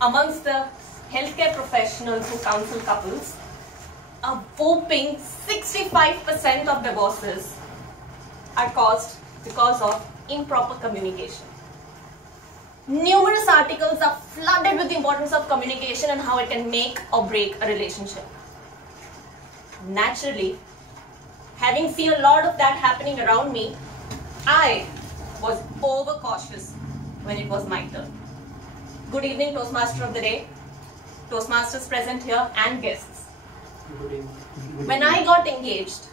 amongst the healthcare professionals who counsel couples, a whopping 65% of divorces are caused because of improper communication. Numerous articles are flooded with the importance of communication and how it can make or break a relationship. Naturally, having seen a lot of that happening around me, I was overcautious when it was my turn. Good evening, Toastmaster of the day, Toastmasters present here and guests. Good evening. When I got engaged,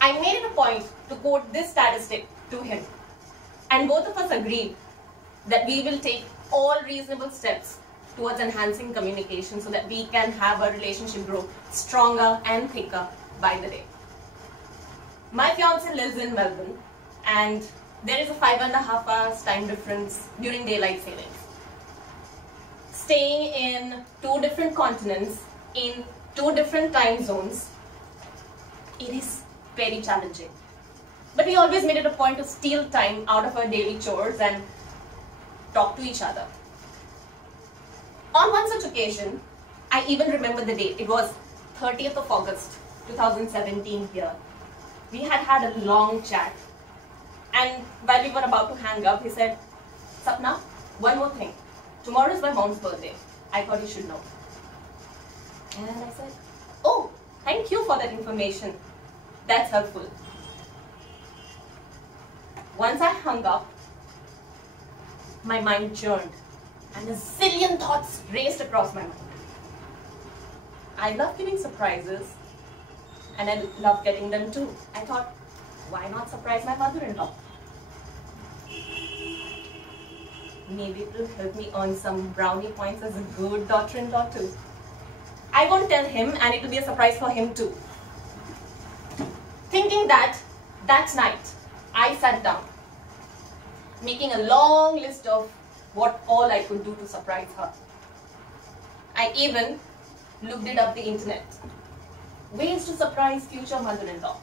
I made it a point to quote this statistic to him, and both of us agreed that we will take all reasonable steps towards enhancing communication so that we can have our relationship grow stronger and thicker by the day. My fiance lives in Melbourne, and there is a 5.5 hours time difference during daylight savings. Staying in 2 different continents, in 2 different time zones, it is very challenging. But we always made it a point to steal time out of our daily chores and talk to each other. On one such occasion, I even remember the date. It was 30th of August 2017 here. We had had a long chat, and while we were about to hang up, he said, "Sapna, one more thing. Tomorrow is my mom's birthday. I thought you should know." And I said, "Oh, thank you for that information. That's helpful." Once I hung up, my mind churned and a zillion thoughts raced across my mind. I love giving surprises and I love getting them too. I thought, why not surprise my mother-in-law? Maybe it will help me earn some brownie points as a good daughter-in-law too. I won't tell him, and it will be a surprise for him too. Thinking that night, I sat down, making a long list of what all I could do to surprise her. I even looked it up the internet. Ways to surprise future mother-in-law.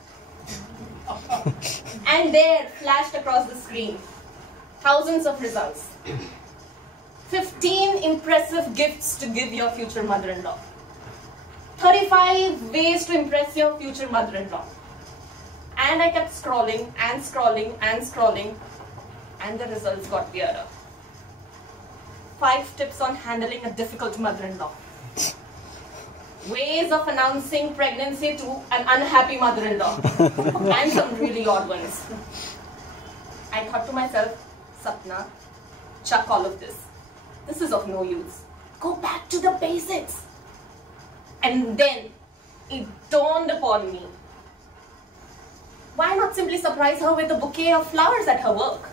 And there flashed across the screen thousands of results. 15 impressive gifts to give your future mother-in-law. 35 ways to impress your future mother-in-law. And I kept scrolling and scrolling and scrolling, and the results got weirder. 5 tips on handling a difficult mother-in-law. Ways of announcing pregnancy to an unhappy mother-in-law. And some really odd ones. I thought to myself, Sapna, chuck all of this. This is of no use. Go back to the basics. And then it dawned upon me. Why not simply surprise her with a bouquet of flowers at her work?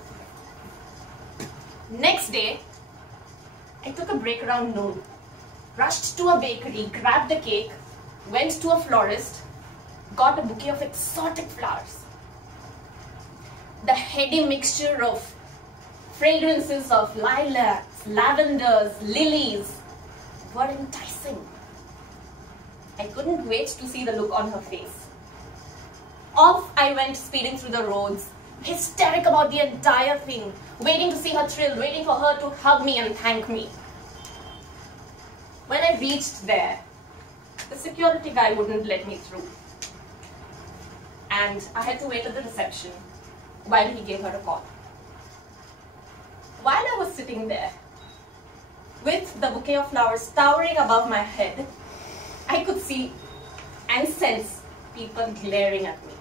Next day, I took a break around noon, rushed to a bakery, grabbed a cake, went to a florist, got a bouquet of exotic flowers. The heady mixture of fragrances of lilacs, lavenders, lilies were enticing. I couldn't wait to see the look on her face. Off I went speeding through the roads, hysteric about the entire thing, waiting to see her thrilled, waiting for her to hug me and thank me. When I reached there, the security guy wouldn't let me through. And I had to wait at the reception while he gave her a call. While I was sitting there, with the bouquet of flowers towering above my head, I could see and sense people glaring at me.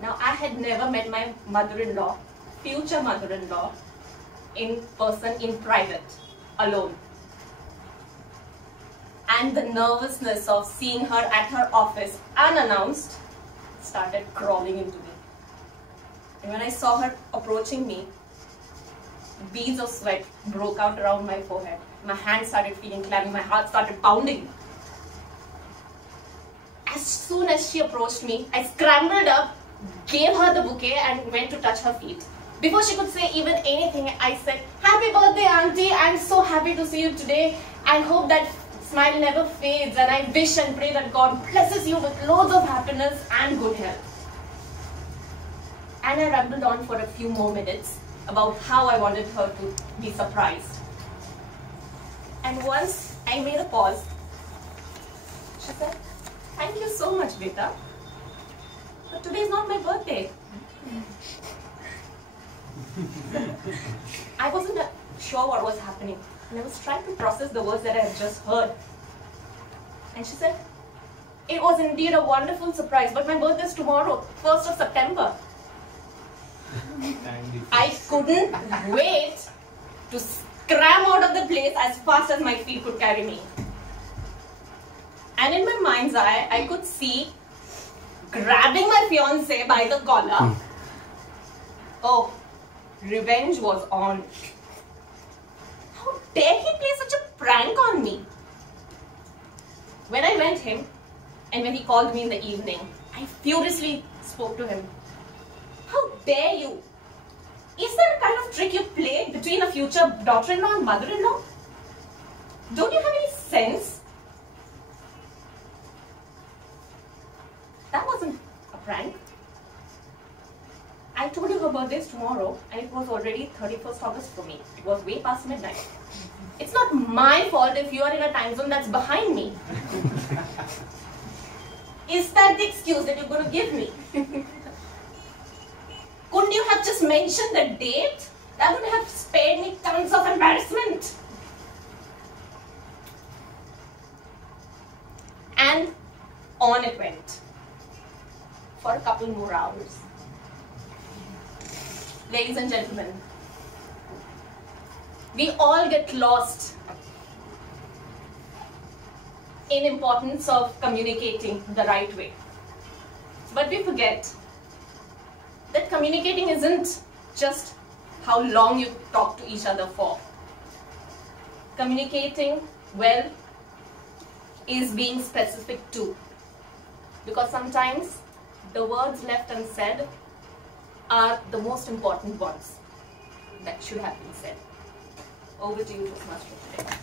Now, I had never met my mother-in-law, future mother-in-law, in person, in private, alone. And the nervousness of seeing her at her office unannounced started crawling into me. And when I saw her approaching me, beads of sweat broke out around my forehead. My hands started feeling clammy, my heart started pounding. As soon as she approached me, I scrambled up, gave her the bouquet and went to touch her feet. Before she could say even anything, I said, "Happy birthday, Auntie. I'm so happy to see you today. I hope that smile never fades, and I wish and pray that God blesses you with loads of happiness and good health." And I rambled on for a few more minutes about how I wanted her to be surprised. And once I made a pause, she said, "Thank you so much, beta. But today is not my birthday." I wasn't sure what was happening. And I was trying to process the words that I had just heard. And she said, "It was indeed a wonderful surprise, but my birthday is tomorrow, 1st of September. I couldn't wait to scram out of the place as fast as my feet could carry me. And in my mind's eye, I could see grabbing my fiancé by the collar. Oh, revenge was on. How dare he play such a prank on me? When I went him, and when he called me in the evening, I furiously spoke to him. "How dare you? Is that a kind of trick you play between a future daughter-in-law and mother-in-law? Don't you have any sense?" That wasn't a prank. I told you her birthday is tomorrow, and it was already 31st August for me. It was way past midnight. It's not my fault if you are in a time zone that's behind me. Is that the excuse that you're going to give me? Couldn't you have just mentioned the date? That would have spared me tons of embarrassment. And on it went for a couple more hours. Ladies and gentlemen, we all get lost in importance of communicating the right way. But we forget that communicating isn't just how long you talk to each other for. Communicating well is being specific too. Because sometimes the words left unsaid are the most important ones that should have been said. Over to you, Toastmaster, today.